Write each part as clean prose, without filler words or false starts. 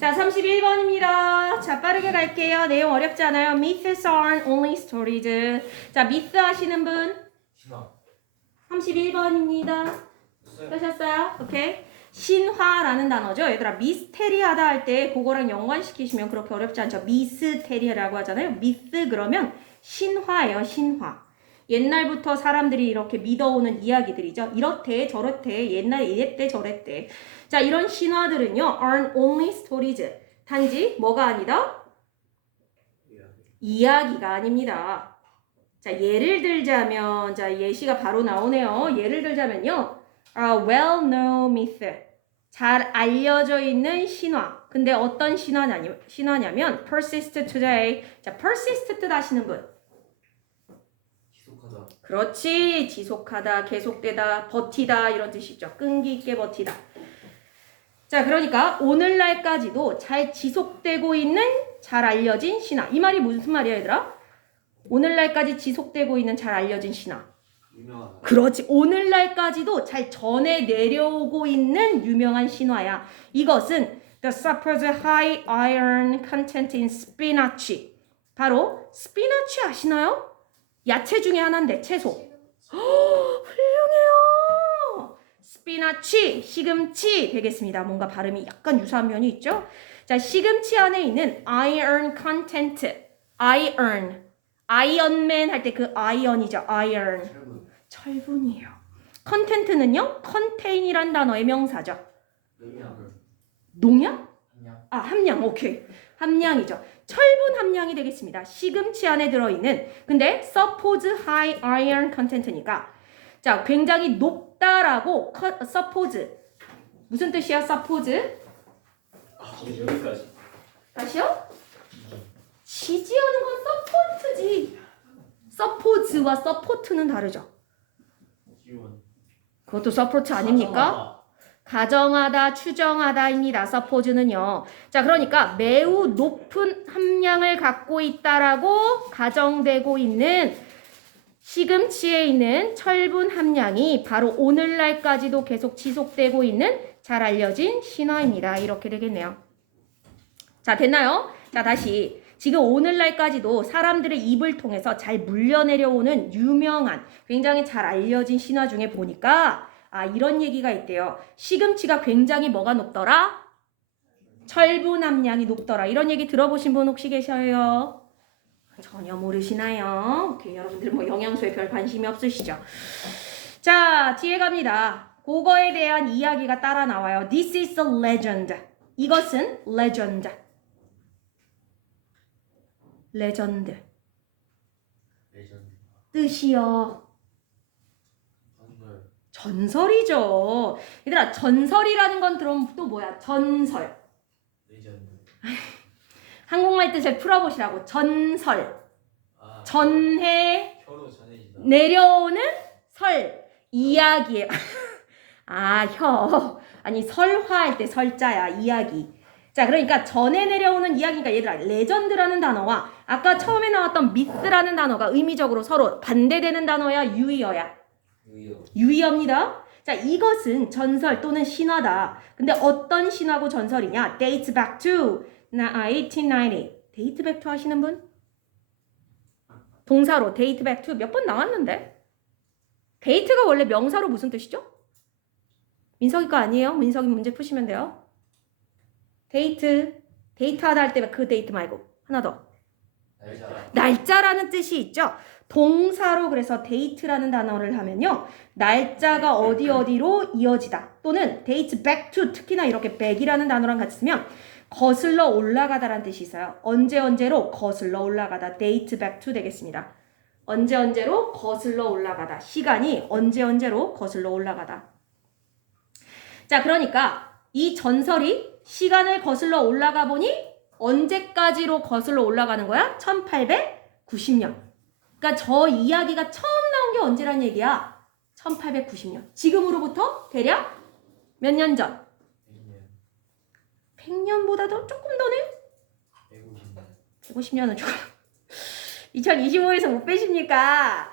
자, 31번입니다. 자, 빠르게 갈게요. 내용 어렵지 않아요. Myths aren't only stories. 자, myth 하시는 분? 신화. 31번입니다. 하셨어요? 오케이. 신화라는 단어죠. 얘들아, 미스테리하다 할 때 그거랑 연관시키시면 그렇게 어렵지 않죠. 미스테리라고 하잖아요. 미스 그러면 신화예요. 신화. 옛날부터 사람들이 이렇게 믿어오는 이야기들이죠. 이렇대 저렇대 옛날에 이랬대 저랬대. 자, 이런 신화들은요. aren't only stories. 단지 뭐가 아니다? 이야기가 아닙니다. 자, 예를 들자면 자, 예시가 바로 나오네요. 예를 들자면요. well-known myth. 잘 알려져 있는 신화. 근데 어떤 신화냐면 persist today. 자, persist 뜻 아시는 분? 지속하다. 그렇지. 지속하다, 계속되다, 버티다 이런 뜻이죠. 끈기 있게 버티다. 자, 그러니까 오늘날까지도 잘 지속되고 있는 잘 알려진 신화. 이 말이 무슨 말이야, 얘들아? 오늘날까지 지속되고 있는 잘 알려진 신화. 유명하다. 그렇지. 오늘날까지도 잘 전해 내려오고 있는 유명한 신화야. 이것은 the supposed high iron content in spinach. 바로 스피나치 아시나요? 야채 중에 하나인데 채소. 훌륭해요. 스피나치, 시금치 되겠습니다. 뭔가 발음이 약간 유사한 면이 있죠? 자, 시금치 안에 있는 iron content. iron. 아이언맨 할 때 그 아이언이죠. iron. 철분. 철분이에요. 컨텐트는요. contain이란 단어의 명사죠. 농약. 농약? 함량. 아, 함량. 오케이. 함량이죠. 철분 함량이 되겠습니다. 시금치 안에 들어있는 근데 suppose high iron content니까 자, 굉장히 높다라고 suppose 무슨 뜻이야? suppose? 여기까지. 다시요? 지지하는 건 support지. suppose와 support는 다르죠. 지원. 그것도 support 아닙니까? 가정하다, 추정하다입니다. suppose는요. 자, 그러니까 매우 높은 함량을 갖고 있다라고 가정되고 있는 시금치에 있는 철분 함량이 바로 오늘날까지도 계속 지속되고 있는 잘 알려진 신화입니다. 이렇게 되겠네요. 자, 됐나요? 자, 다시. 지금 오늘날까지도 사람들의 입을 통해서 잘 물려내려오는 유명한 굉장히 잘 알려진 신화 중에 보니까 이런 얘기가 있대요. 시금치가 굉장히 뭐가 높더라? 철분 함량이 높더라. 이런 얘기 들어보신 분 혹시 계셔요? 전혀 모르시나요? 오케이, 여러분들 뭐 영양소에 별 관심이 없으시죠? 자, 뒤에 갑니다. 그거에 대한 이야기가 따라 나와요. This is a legend. 이것은 legend. 레전드. 레전드. 뜻이요. 전설. 전설이죠. 얘들아, 전설이라는 건 들어오면 또 뭐야? 전설. 레전드. 한국말 뜻을 풀어보시라고. 전설. 아. 전해 혀로 전해지다. 내려오는 설. 이야기예요. 아, 혀. 아니, 설화할 때 설자야. 이야기. 자, 그러니까 전해 내려오는 이야기가 얘들아, 레전드라는 단어와 아까 처음에 나왔던 미스라는 단어가 의미적으로 서로 반대되는 단어야, 유의어야? 유효. 유의어입니다. 자, 이것은 전설 또는 신화다. 근데 어떤 신화고 전설이냐? Dates back to 1890. Date back to 하시는 분? 동사로 date back to 몇 번 나왔는데? date가 원래 명사로 무슨 뜻이죠? 민석이 거 아니에요? 민석이 문제 푸시면 돼요. 데이트하다 할 때 그 데이트 말고 하나 더. 날짜. 날짜라는 뜻이 있죠. 동사로 그래서 데이트라는 단어를 하면요. 날짜가 어디로 이어지다. 또는 date back to 특히나 이렇게 back이라는 단어랑 같이 쓰면 거슬러 올라가다라는 뜻이 있어요. 언제로 거슬러 올라가다. date back to 되겠습니다. 언제로 거슬러 올라가다. 시간이 언제로 거슬러 올라가다. 자, 그러니까 이 전설이 시간을 거슬러 올라가 보니 언제까지로 거슬러 올라가는 거야? 1890년. 그러니까 저 이야기가 처음 나온 게 언제란 얘기야? 1890년. 지금으로부터 대략 몇 년 전? 100년. 100년보다도 조금 더네? 150년. 150년은 조금. 2025에서 못 빼십니까?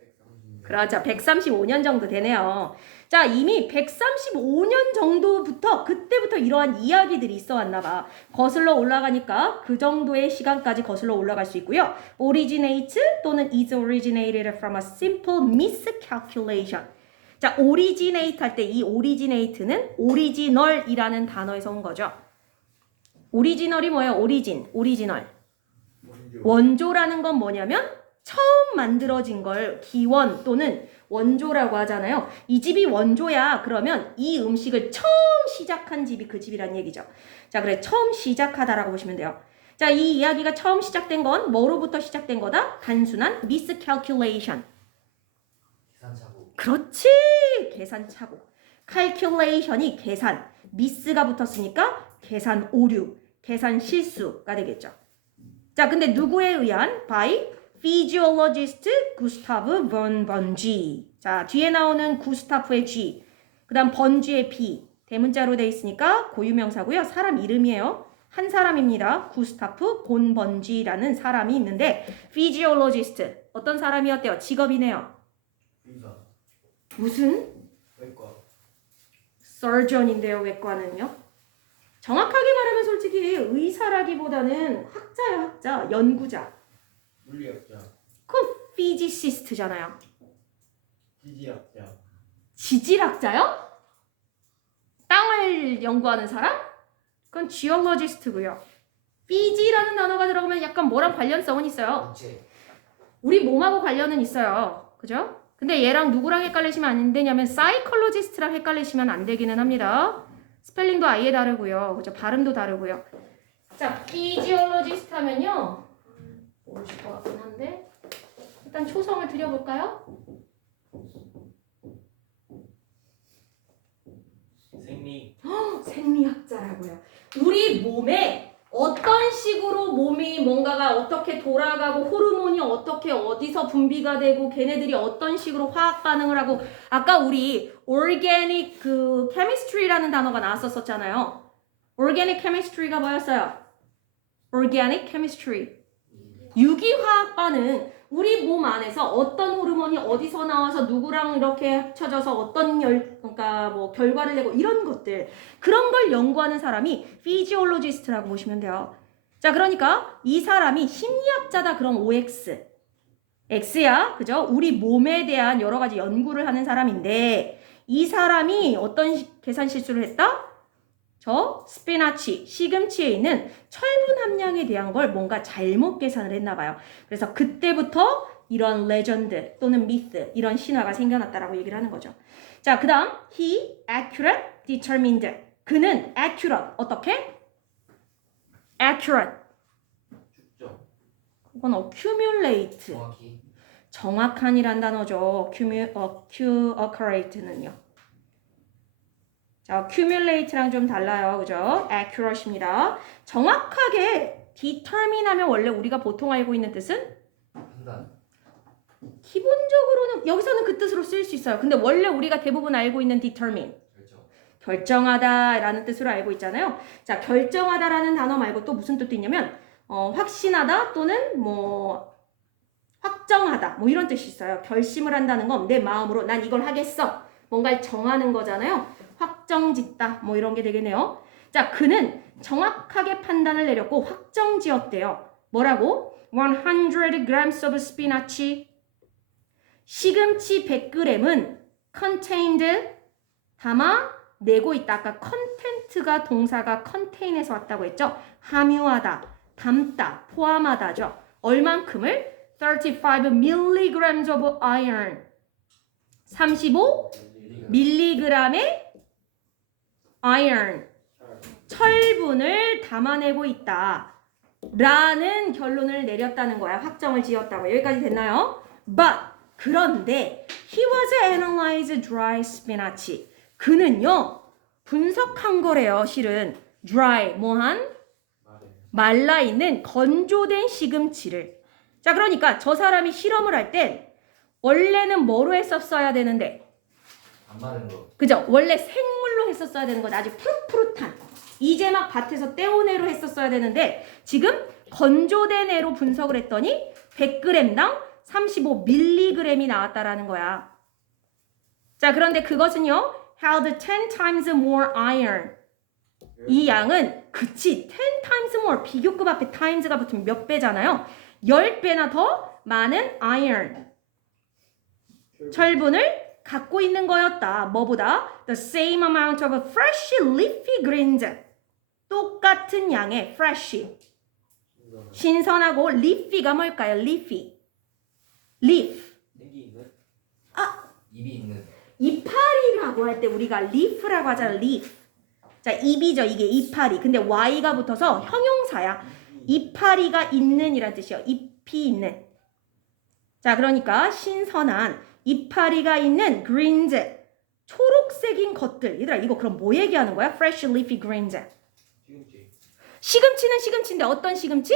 130년. 그렇죠. 135년 정도 되네요. 자, 이미 135년 정도부터 그때부터 이러한 이야기들이 있어 왔나 봐. 거슬러 올라가니까 그 정도의 시간까지 거슬러 올라갈 수 있고요. originate 또는 is originated from a simple miscalculation. 자, originate 할 때 이 originate는 original이라는 단어에서 온 거죠. original이 뭐예요? original. 원조라는 건 뭐냐면 처음 만들어진 걸 기원 또는 원조라고 하잖아요. 이 집이 원조야. 그러면 이 음식을 처음 시작한 집이 그 집이란 얘기죠. 자, 그래 처음 시작하다라고 보시면 돼요. 자, 이 이야기가 처음 시작된 건 뭐로부터 시작된 거다? 단순한 miscalculation. 계산착오. 그렇지. 계산착오. calculation이 계산. miss가 붙었으니까 계산 오류, 계산 실수가 되겠죠. 자, 근데 누구에 의한? by physiologist Gustav von Bongi. 자, 뒤에 나오는 구스타프의 G, 그 다음 번쥐의 B, 대문자로 돼 있으니까 고유명사고요. 사람 이름이에요. 한 사람입니다. 구스타프 곤 번쥐라는 사람이 있는데 physiologist, 어떤 사람이었대요? 직업이네요. 의사. 무슨? 외과. surgeon인데요. 외과는요. 정확하게 말하면 솔직히 의사라기보다는 학자예요. 학자, 연구자. 물리학자. 그럼 physicist잖아요. 지지학자. 지질학자요? 땅을 연구하는 사람? 그건 geologist고요. phys라는 단어가 들어가면 약간 뭐랑 관련성은 있어요. 전체. 우리 몸하고 관련은 있어요. 그죠? 근데 얘랑 누구랑 헷갈리시면 안 되냐면 psychologist랑 헷갈리시면 안 되기는 합니다. 스펠링도 아예 다르고요. 그죠? 발음도 다르고요. 자, physiologist 하면요. 모르실 것 같긴 한데 일단 초성을 드려볼까요? 생리학자라고요. 우리 몸에 어떤 식으로 몸이 뭔가가 어떻게 돌아가고 호르몬이 어떻게 어디서 분비가 되고 걔네들이 어떤 식으로 화학 반응을 하고 아까 우리 organic 그 chemistry라는 단어가 나왔었잖아요. organic chemistry가 뭐였어요? organic chemistry. 유기화학 반응. 우리 몸 안에서 어떤 호르몬이 어디서 나와서 누구랑 이렇게 합쳐져서 어떤 그러니까 뭐 결과를 내고 이런 것들. 그런 걸 연구하는 사람이 physiologist라고 보시면 돼요. 자, 그러니까 이 사람이 심리학자다. 그럼 OX. X야. 그죠? 우리 몸에 대한 여러 가지 연구를 하는 사람인데 이 사람이 어떤 계산 실수를 했다? 저 스피나치, 시금치에 있는 철분 함량에 대한 걸 뭔가 잘못 계산을 했나 봐요. 그래서 그때부터 이런 레전드 또는 미스, 이런 신화가 생겨났다라고 얘기를 하는 거죠. 자, 그 다음 he accurate determined. 그는 accurate, 어떻게? accurate. 축적. 그건 accumulate. 정확히. 정확한이란 단어죠. accurate는요. 자, accumulate랑 좀 달라요. 그죠? accurate입니다. 정확하게 determine 하면 원래 우리가 보통 알고 있는 뜻은? 판단. 기본적으로는 여기서는 그 뜻으로 쓰일 수 있어요. 근데 원래 우리가 대부분 알고 있는 determine. 결정. 결정하다라는 뜻으로 알고 있잖아요. 자, 결정하다라는 단어 말고 또 무슨 뜻도 있냐면 확신하다 또는 뭐 확정하다 뭐 이런 뜻이 있어요. 결심을 한다는 건 내 마음으로 난 이걸 하겠어. 뭔가를 정하는 거잖아요. 확정짓다 뭐 이런 게 되겠네요. 자, 그는 정확하게 판단을 내렸고 확정지었대요. 뭐라고? 100 grams of spinach. 시금치 100g은 contained 담아내고 있다. 아까 content가 동사가 containe에서 왔다고 했죠. 함유하다, 담다, 포함하다죠. 얼만큼을? 35 milligrams of iron. 35 밀리그램의 iron, 철분을 담아내고 있다 라는 결론을 내렸다는 거야. 확정을 지었다고. 여기까지 됐나요? But 그런데 he was analyzed dry spinach. 그는요 분석한 거래요. 실은 dry 뭐한? 말라있는 건조된 시금치를. 자, 그러니까 저 사람이 실험을 할 땐 원래는 뭐로 했었어야 되는데 안 마른 거. 그죠? 원래 생물로 했었어야 되는 거. 아주 푸릇푸릇한 이제 막 밭에서 떼온 애로 했었어야 되는데 지금 건조된 애로 분석을 했더니 100g당 35mg이 나왔다라는 거야. 자, 그런데 그것은요. held 10 times more iron. 이 양은 그치 10 times more 비교급 앞에 times가 붙으면 몇 배잖아요. 10배나 더 많은 iron. 철분을 갖고 있는 거였다. 뭐보다? The same amount of fresh leafy greens. 똑같은 양의 fresh. 신선하고 leafy가 뭘까요? leafy. leaf. 생기 있는? 아! 입이 있는. 이파리라고 할 때 우리가 leaf라고 하잖아. leaf. 자, 잎이죠. 이게 이파리. 근데 y가 붙어서 형용사야. 이파리가 있는 이란 뜻이요. 잎이 있는. 자, 그러니까 신선한 이파리가 있는 greens. 초록색인 것들. 얘들아, 이거 그럼 뭐 얘기하는 거야? fresh leafy greens. 시금치. 시금치는 시금치인데 어떤 시금치?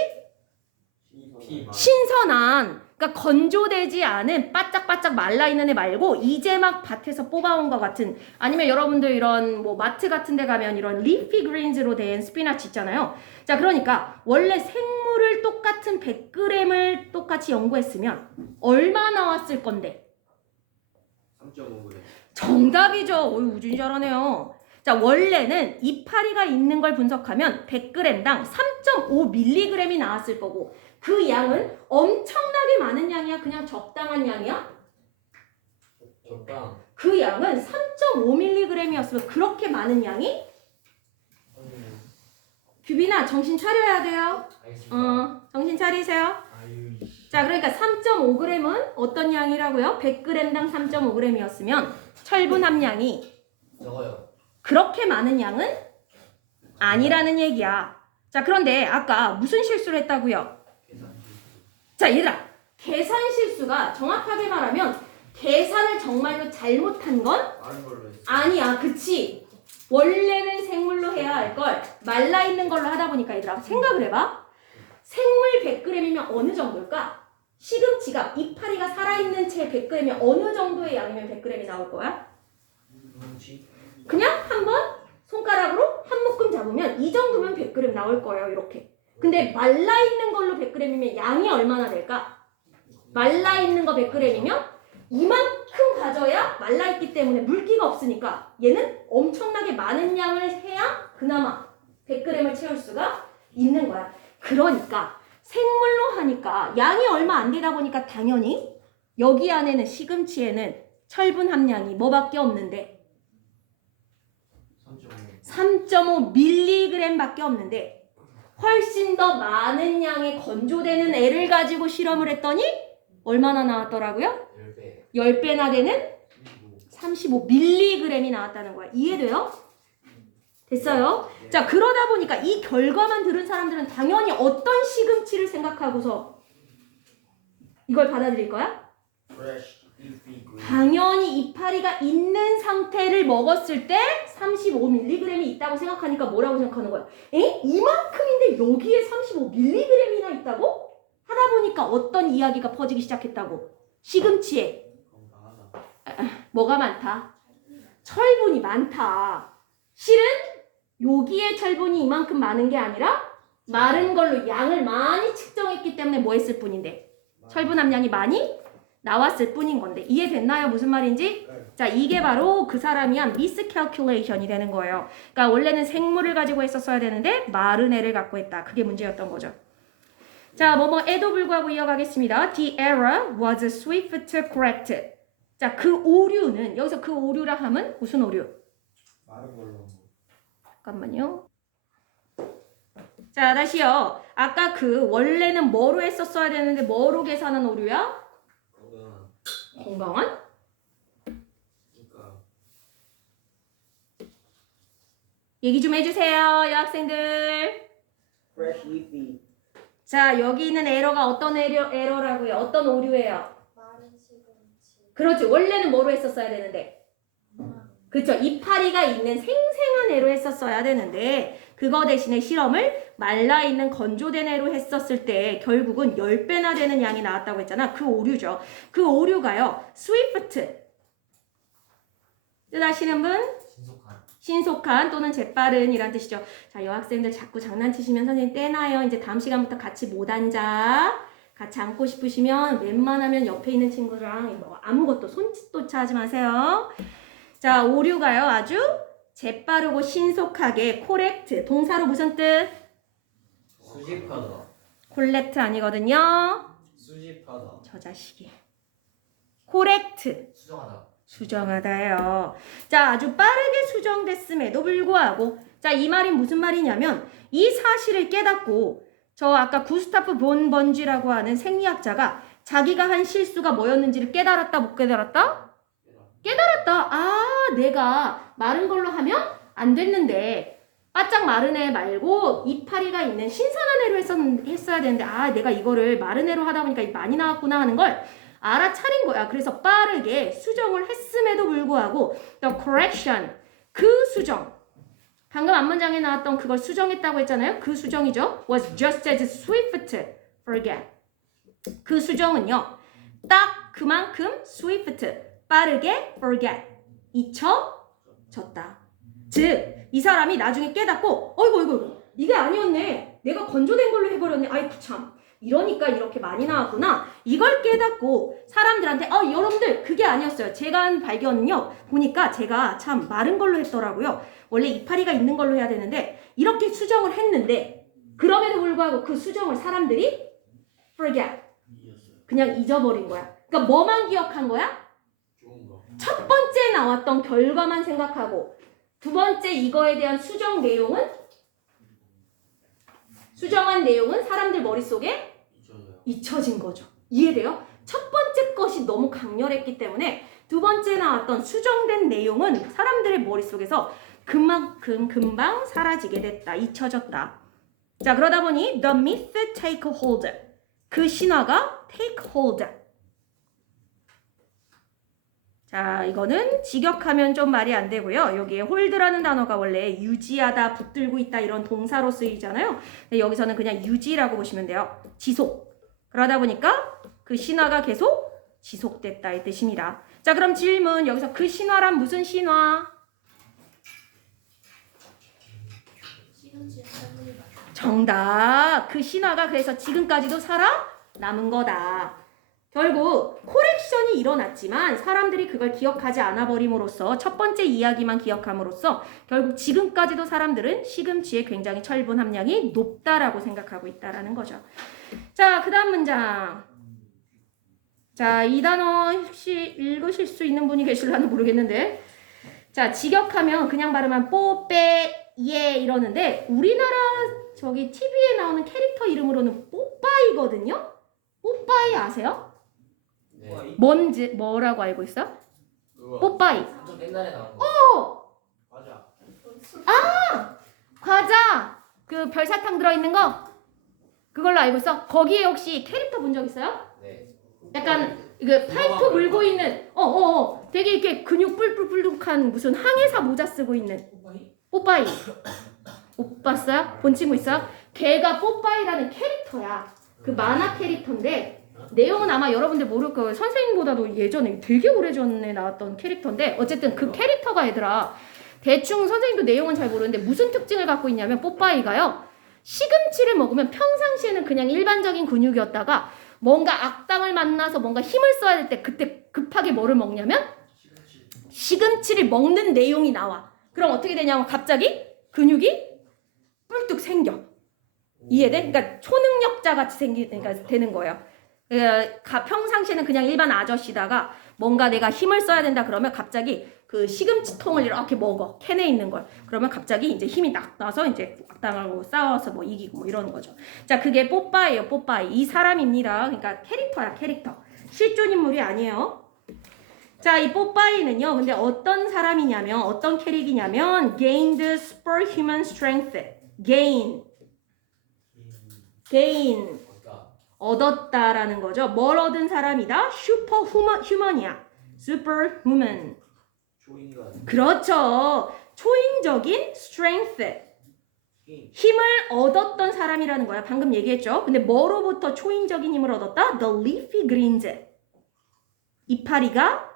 신선한. 그러니까 건조되지 않은 바짝바짝 말라있는 애 말고 이제 막 밭에서 뽑아온 것 같은, 아니면 여러분들 이런 뭐 마트 같은 데 가면 이런 leafy greens로 된 스피나치 있잖아요. 자, 그러니까 원래 생물을 똑같은 100g을 똑같이 연구했으면 얼마 나왔을 건데? 3.5g. 정답이죠. 어이, 우준이 잘하네요. 자, 원래는 이파리가 있는 걸 분석하면 100g당 3.5mg이 나왔을 거고, 그 양은 엄청나게 많은 양이야? 그냥 적당한 양이야? 적당. 그 양은 3.5mg이었으면 그렇게 많은 양이? 규빈아, 정신 차려야 돼요. 알겠습니다. 정신 차리세요. 아유. 자, 그러니까 3.5g은 어떤 양이라고요? 100g당 3.5g이었으면 철분 함량이 적어요. 그렇게 많은 양은 아니라는 얘기야. 자, 그런데 아까 무슨 실수를 했다고요? 계산. 자, 얘들아, 계산 실수가 정확하게 말하면 계산을 정말로 잘못한 건 다른 걸로 했어. 아니야. 그치? 원래는 생물로 해야 할 걸 말라있는 걸로 하다 보니까 얘들아 생각을 해봐. 생물 100g이면 어느 정도일까? 시금치가 이파리가 살아있는 채 100g이면 어느 정도의 양이면 100g이 나올 거야? 뭉치. 그냥 한번 손가락으로 한 묶음 잡으면 이 정도면 100g 나올 거예요. 이렇게. 근데 말라있는 걸로 100g이면 양이 얼마나 될까? 말라있는 거 100g이면 이만큼 가져야 말라있기 때문에 물기가 없으니까 얘는 엄청나게 많은 양을 해야 그나마 100g을 채울 수가 있는 거야. 그러니까 생물로 하니까 양이 얼마 안 되다 보니까 당연히 여기 안에는 시금치에는 철분 함량이 뭐밖에 없는데 3.5mg 밖에 없는데 훨씬 더 많은 양의 건조되는 애를 가지고 실험을 했더니 얼마나 나왔더라고요? 10배. 10배나 되는 35mg이 나왔다는 거야. 이해돼요? 됐어요? 자, 그러다 보니까 이 결과만 들은 사람들은 당연히 어떤 시금치를 생각하고서 이걸 받아들일 거야? Fresh leafy green. 당연히 이파리가 있는 상태를 먹었을 때 35mg이 있다고 생각하니까 뭐라고 생각하는 거야? 에? 이만큼인데 여기에 35mg이나 있다고? 하다 보니까 어떤 이야기가 퍼지기 시작했다고? 시금치에 건강하다. 뭐가 많다? 철분이 많다. 실은 여기에 철분이 이만큼 많은 게 아니라 마른 걸로 양을 많이 측정했기 때문에 뭐 했을 뿐인데 철분 함량이 많이 나왔을 뿐인 건데 이해됐나요? 무슨 말인지? 자, 이게 바로 그 사람이 한 miscalculation이 되는 거예요. 그러니까 원래는 생물을 가지고 했었어야 되는데 마른 애를 갖고 했다. 그게 문제였던 거죠. 자, 뭐뭐에도 불구하고 이어가겠습니다. The error was swift correct. 자, 그 오류는 여기서 그 오류라 함은 무슨 오류? 마른 걸로. 잠깐만요. 자, 다시요. 아까 그 원래는 뭐로 했었어야 되는데 뭐로 계산한 오류야? 건강한? 그러니까 얘기 좀 해주세요, 여학생들. fresh leafy. 자, 여기 있는 에러가 어떤 에러라고요? 어떤 오류예요? 마른 시금치. 그렇지. 원래는 뭐로 했었어야 되는데? 그렇죠. 이파리가 있는 생생한 애로 했었어야 되는데 그거 대신에 실험을 말라있는 건조된 애로 했었을 때 결국은 10배나 되는 양이 나왔다고 했잖아. 그 오류죠. 그 오류가요. swift. 뜻하시는 분? 신속한 또는 재빠른 이란 뜻이죠. 자, 여학생들 자꾸 장난치시면 선생님 떼나요. 이제 다음 시간부터 같이 못 앉아. 같이 앉고 싶으시면 웬만하면 옆에 있는 친구랑 뭐 아무것도 손짓조차 하지 마세요. 자, 오류가요. 아주 재빠르고 신속하게 correct. 동사로 무슨 뜻? 수집하다. collect 아니거든요. 수집하다. 저 자식이. correct. 수정하다. 수정하다요. 자, 아주 빠르게 수정됐음에도 불구하고 자, 이 말이 무슨 말이냐면 이 사실을 깨닫고 저 아까 구스타프 본 번쥐라고 하는 생리학자가 자기가 한 실수가 뭐였는지를 깨달았다 못 깨달았다? 깨달았다. 아, 내가 마른 걸로 하면 안 됐는데 바짝 마른 애 말고 이파리가 있는 신선한 애로 했어야 되는데 아, 내가 이거를 마른 애로 하다 보니까 많이 나왔구나 하는 걸 알아차린 거야. 그래서 빠르게 수정을 했음에도 불구하고 the correction, 그 수정. 방금 앞문장에 나왔던 그걸 수정했다고 했잖아요. 그 수정이죠. was just as swift forget. 그 수정은요. 딱 그만큼 swift, 빠르게 forget, 잊혀졌다. 즉, 이 사람이 나중에 깨닫고 어이구 이게 아니었네. 내가 건조된 걸로 해버렸네. 아이쿠 참. 이러니까 이렇게 많이 나왔구나. 이걸 깨닫고 사람들한테 여러분들 그게 아니었어요. 제가 한 발견은요. 보니까 제가 참 마른 걸로 했더라고요. 원래 이파리가 있는 걸로 해야 되는데 이렇게 수정을 했는데 그럼에도 불구하고 그 수정을 사람들이 forget. 그냥 잊어버린 거야. 그러니까 뭐만 기억한 거야? 좋은 거. 첫 번째 나왔던 결과만 생각하고 두 번째 이거에 대한 수정한 내용은 사람들 머릿속에 잊혀진 거죠. 이해돼요? 첫 번째 것이 너무 강렬했기 때문에 두 번째 나왔던 수정된 내용은 사람들의 머릿속에서 그만큼 금방 사라지게 됐다. 잊혀졌다. 자, 그러다 보니 the myth take hold. 그 신화가 take hold. 자, 이거는 직역하면 좀 말이 안 되고요. 여기에 hold라는 단어가 원래 유지하다, 붙들고 있다 이런 동사로 쓰이잖아요. 근데 여기서는 그냥 유지라고 보시면 돼요. 지속. 그러다 보니까 그 신화가 계속 지속됐다 이 뜻입니다. 자, 그럼 질문. 여기서 그 신화란 무슨 신화? 시금치 할머니 맛. 정답. 그 신화가 그래서 지금까지도 살아남은 거다. 결국 코렉션이 일어났지만 사람들이 그걸 기억하지 않아 버림으로써 첫 번째 이야기만 기억함으로써 결국 지금까지도 사람들은 시금치의 굉장히 철분 함량이 높다라고 생각하고 있다라는 거죠. 자, 그 다음 문장. 자, 이 단어 혹시 읽으실 수 있는 분이 계실라는 모르겠는데 자, 직역하면 그냥 발음한 뽀빼 예 이러는데 우리나라 저기 TV에 나오는 캐릭터 이름으로는 뽀빠이거든요. 뽀빠이 아세요? 네. 뭔지 뭐라고 알고 있어? 뽀빠이. 좀 옛날에 나온 거. 맞아. 과자. 그 별사탕 들어있는 거. 그걸로 알고 있어? 거기에 혹시 캐릭터 본 적 있어요? 네. 약간 그 파이프 물고 있는 되게 이렇게 근육 뿔뿔뿔룩한 무슨 항해사 모자 쓰고 있는 뽀빠이. 못 봤어요? 본 친구 있어요? 걔가 뽀빠이라는 캐릭터야. 그 만화 캐릭터인데 내용은 아마 여러분들 모를 거예요. 선생님보다도 예전에 되게 오래전에 나왔던 캐릭터인데 어쨌든 그 캐릭터가 얘들아 대충 선생님도 내용은 잘 모르는데 무슨 특징을 갖고 있냐면 뽀빠이가요. 시금치를 먹으면 평상시에는 그냥 일반적인 근육이었다가 뭔가 악당을 만나서 뭔가 힘을 써야 될 때 그때 급하게 뭐를 먹냐면 시금치를 먹는 내용이 나와. 그럼 어떻게 되냐면 갑자기 근육이 뿔뚝 생겨. 이해돼? 그러니까 초능력자 같이 그러니까 되는 거예요. 평상시에는 그냥 일반 아저씨다가 뭔가 내가 힘을 써야 된다 그러면 갑자기 그 시금치통을 이렇게 먹어. 캔에 있는 걸. 그러면 갑자기 이제 힘이 딱 나서 이제 악당하고 싸워서 뭐 이기고 뭐 이러는 거죠. 자, 그게 뽀빠이예요. 뽀빠이. 이 사람입니다. 그러니까 캐릭터야, 캐릭터. 실존 인물이 아니에요. 자, 이 뽀빠이는요. 근데 어떤 사람이냐면 어떤 캐릭이냐면 gained superhuman strength. gain. 얻었다라는 거죠. 뭘 얻은 사람이다? 슈퍼휴먼이야. superhuman. 조인간. 그렇죠. 초인적인 strength. 힘을 얻었던 사람이라는 거야. 방금 얘기했죠. 근데 뭐로부터 초인적인 힘을 얻었다? The leafy greens. 이파리가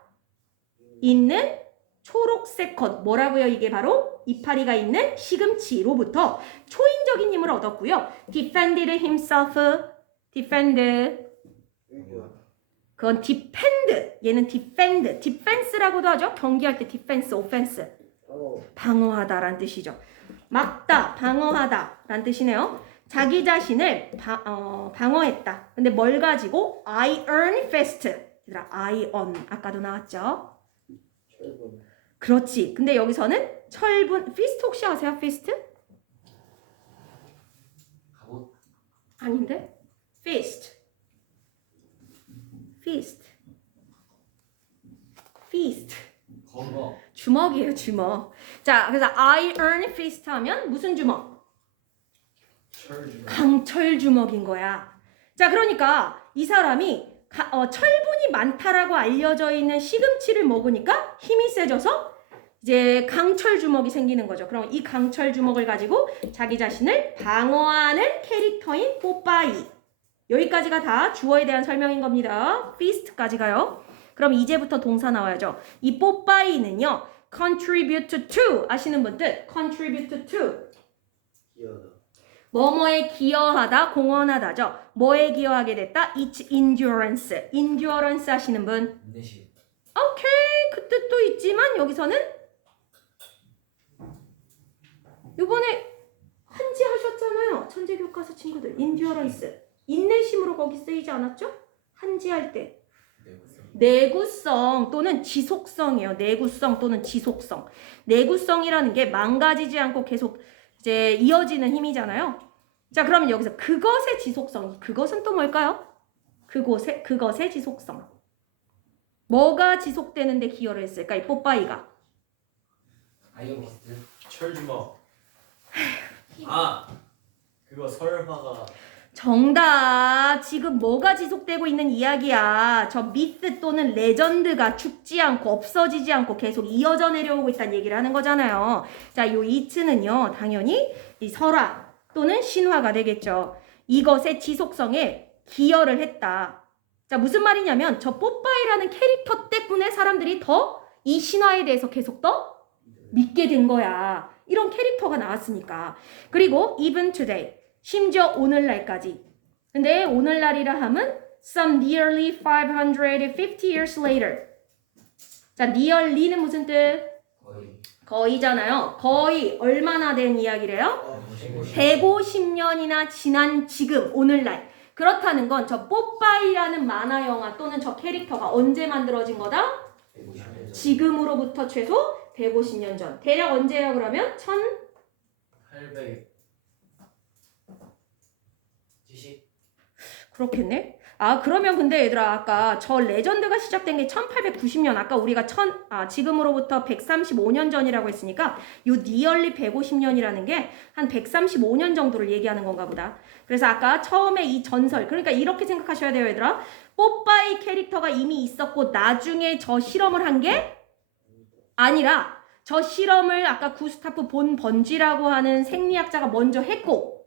있는 초록색 것. 뭐라고요? 이게 바로 이파리가 있는 시금치로부터 초인적인 힘을 얻었고요. defended himself. defend 그건 defend. 얘는 defend. defense라고도 하죠. 경기할 때 defense, offense. 방어하다라는 뜻이죠. 막다, 방어하다라는 뜻이네요. 자기 자신을 방어했다. 근데 뭘 가지고? iron fist. 얘들아, iron. 아까도 나왔죠? 그렇지. 근데 여기서는 철분, fist 혹시 아세요? fist? 갑옷. 아닌데? fist. feast. feast. 검어. 주먹이에요, 주먹. 자, 그래서 iron fist 하면 무슨 주먹? 철주먹. 강철 주먹인 거야. 자, 그러니까 이 사람이 철분이 많다라고 알려져 있는 시금치를 먹으니까 힘이 세져서 이제 강철 주먹이 생기는 거죠. 그럼 이 강철 주먹을 가지고 자기 자신을 방어하는 캐릭터인 뽀빠이. 여기까지가 다 주어에 대한 설명인 겁니다. feast까지가요. 그럼 이제부터 동사 나와야죠. 이 뽀빠이는요. contribute to 아시는 분들 contribute to 뭐뭐에 기여하다, 공헌하다죠. 뭐에 기여하게 됐다? its endurance. endurance 하시는 분. 인내심. 오케이. 그 뜻도 있지만 여기서는 이번에 한지 하셨잖아요. 천재교과서 친구들. endurance. 인내심으로 거기 쓰이지 않았죠? 한지 할 때. 내구성 또는 지속성이에요. 내구성 또는 지속성. 내구성이라는 게 망가지지 않고 계속 이제 이어지는 힘이잖아요. 자, 그러면 여기서 그것의 지속성. 그것은 또 뭘까요? 그것의 지속성. 뭐가 지속되는데 기여를 했을까? 이 뽀빠이가. 아이오비스트. 철주먹. 아, 그거 설화가. 정답. 지금 뭐가 지속되고 있는 이야기야. 저 미스 또는 레전드가 죽지 않고 없어지지 않고 계속 이어져 내려오고 있다는 얘기를 하는 거잖아요. 자, 요 이츠는요. 당연히 이 설화 또는 신화가 되겠죠. 이것의 지속성에 기여를 했다. 자, 무슨 말이냐면 저 뽀빠이라는 캐릭터 때문에 사람들이 더 이 신화에 대해서 계속 더 믿게 된 거야. 이런 캐릭터가 나왔으니까. 그리고 even today. 심지어 오늘날까지. 근데 오늘날이라 함은 some nearly 550 years later. 자, nearly는 무슨 뜻? 거의. 거의잖아요. 거의 얼마나 된 이야기래요? 150년이나 지난 지금 오늘날. 그렇다는 건 저 뽀빠이라는 만화 영화 또는 저 캐릭터가 언제 만들어진 거다? 150년. 지금으로부터 최소 150년 전. 대략 언제예요 그러면? 800. 70. 그렇겠네. 아, 그러면 근데 얘들아 아까 저 레전드가 시작된 게 1890년. 아까 우리가 지금으로부터 135년 전이라고 했으니까 요 니얼리 150년이라는 게 한 135년 정도를 얘기하는 건가 보다. 그래서 아까 처음에 이 전설, 그러니까 이렇게 생각하셔야 돼요 얘들아. 뽀빠이 캐릭터가 이미 있었고 나중에 저 실험을 한 게 아니라 저 실험을 아까 구스타프 본 번지라고 하는 생리학자가 먼저 했고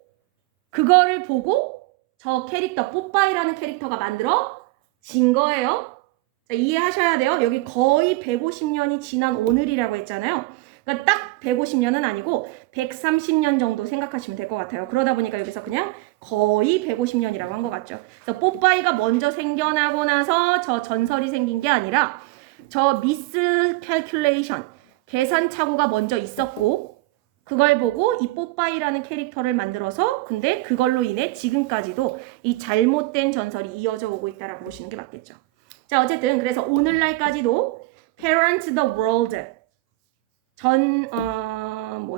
그거를 보고 저 캐릭터 뽀빠이라는 캐릭터가 만들어진 거예요. 자, 이해하셔야 돼요. 여기 거의 150년이 지난 오늘이라고 했잖아요. 그러니까 딱 150년은 아니고 130년 정도 생각하시면 될 것 같아요. 그러다 보니까 여기서 그냥 거의 150년이라고 한 것 같죠. 그래서 뽀빠이가 먼저 생겨나고 나서 저 전설이 생긴 게 아니라 저 미스 캘큘레이션 계산 착오가 먼저 있었고 그걸 보고 이 뽀빠이라는 캐릭터를 만들어서 근데 그걸로 인해 지금까지도 이 잘못된 전설이 이어져 오고 있다라고 보시는 게 맞겠죠. 자, 어쨌든 그래서 오늘날까지도 parent the world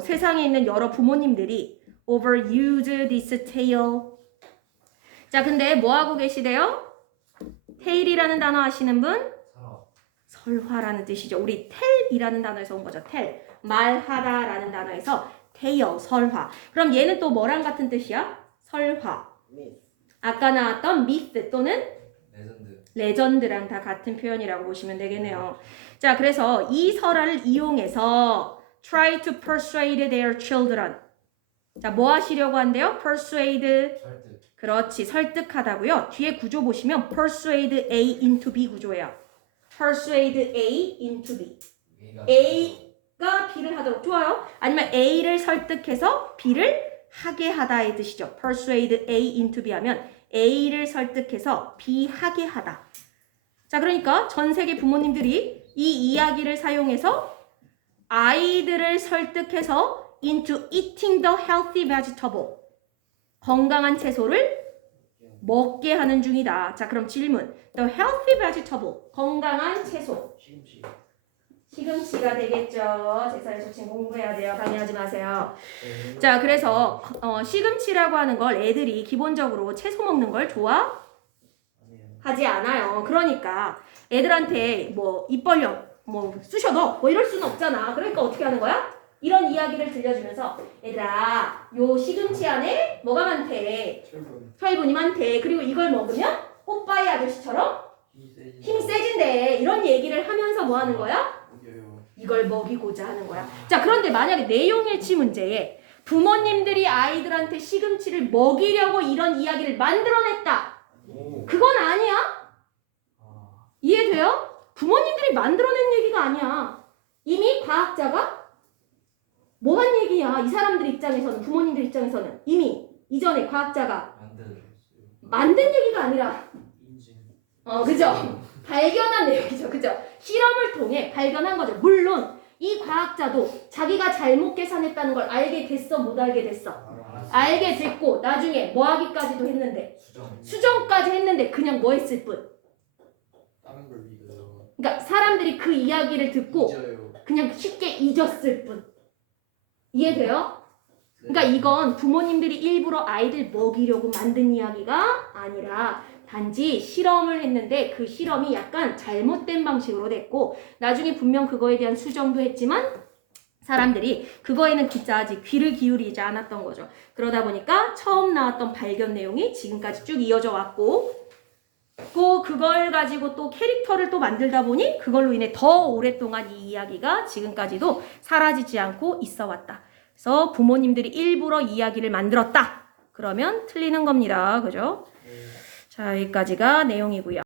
세상에 있는 여러 부모님들이 overuse this tale. 자, 근데 뭐 하고 계시대요? tale이라는 단어 아시는 분? 설화라는 뜻이죠. 우리 tell이라는 단어에서 온 거죠. tell. 말하다라는 단어에서 tale, 설화. 그럼 얘는 또 뭐랑 같은 뜻이야? 설화. 아까 나왔던 myth 또는 레전드랑 다 같은 표현이라고 보시면 되겠네요. 자, 그래서 이 설화를 이용해서 try to persuade their children. 자, 뭐 하시려고 한대요? persuade. 설득. 그렇지, 설득하다고요. 뒤에 구조 보시면 persuade A into B 구조예요. persuade A into B. A가 B를 하도록 좋아요. 아니면 A를 설득해서 B를 하게 하다의 뜻이죠. persuade A into B 하면 A를 설득해서 B 하게 하다. 자, 그러니까 전 세계 부모님들이 이 이야기를 사용해서 아이들을 설득해서 into eating the healthy vegetable. 건강한 채소를 먹게 하는 중이다. 자, 그럼 질문. The healthy vegetable. 건강한 채소. 시금치. 시금치가 되겠죠. 제사에서 지금 공부해야 돼요. 방해하지 마세요. 자, 그래서 시금치라고 하는 걸 애들이 기본적으로 채소 먹는 걸 좋아하지 않아요. 그러니까 애들한테 뭐 입 벌려, 뭐 쑤셔 넣어, 뭐 이럴 수는 없잖아. 그러니까 어떻게 하는 거야? 이런 이야기를 들려주면서 얘들아, 요 시금치 안에 뭐가 많대? 혈분이 많대. 그리고 이걸 먹으면 오빠의 아저씨처럼 힘이 세진대. 이런 얘기를 하면서 뭐 하는 거야? 이걸 먹이고자 하는 거야. 자, 그런데 만약에 내용일치 문제에 부모님들이 아이들한테 시금치를 먹이려고 이런 이야기를 만들어냈다. 그건 아니야. 이해돼요? 부모님들이 만들어낸 얘기가 아니야. 이미 과학자가 뭐 한 얘기야. 이 사람들 입장에서는, 부모님들 입장에서는 이미 이전에 과학자가 만든 얘기가 아니라 그죠? 발견한 내용이죠. 그죠? 실험을 통해 발견한 거죠. 물론 이 과학자도 자기가 잘못 계산했다는 걸 알게 됐어, 못 알게 됐어? 알게 됐고 나중에 뭐 하기까지도 했는데 수정까지 했는데 그냥 뭐 했을 뿐. 그러니까 사람들이 그 이야기를 듣고 그냥 쉽게 잊었을 뿐. 이해돼요? 그러니까 이건 부모님들이 일부러 아이들 먹이려고 만든 이야기가 아니라 단지 실험을 했는데 그 실험이 약간 잘못된 방식으로 됐고 나중에 분명 그거에 대한 수정도 했지만 사람들이 그거에는 진짜 아직 귀를 기울이지 않았던 거죠. 그러다 보니까 처음 나왔던 발견 내용이 지금까지 쭉 이어져 왔고 또 그걸 가지고 또 캐릭터를 또 만들다 보니 그걸로 인해 더 오랫동안 이 이야기가 지금까지도 사라지지 않고 있어 왔다. 그래서 부모님들이 일부러 이야기를 만들었다. 그러면 틀리는 겁니다. 그죠? 자, 여기까지가 내용이고요.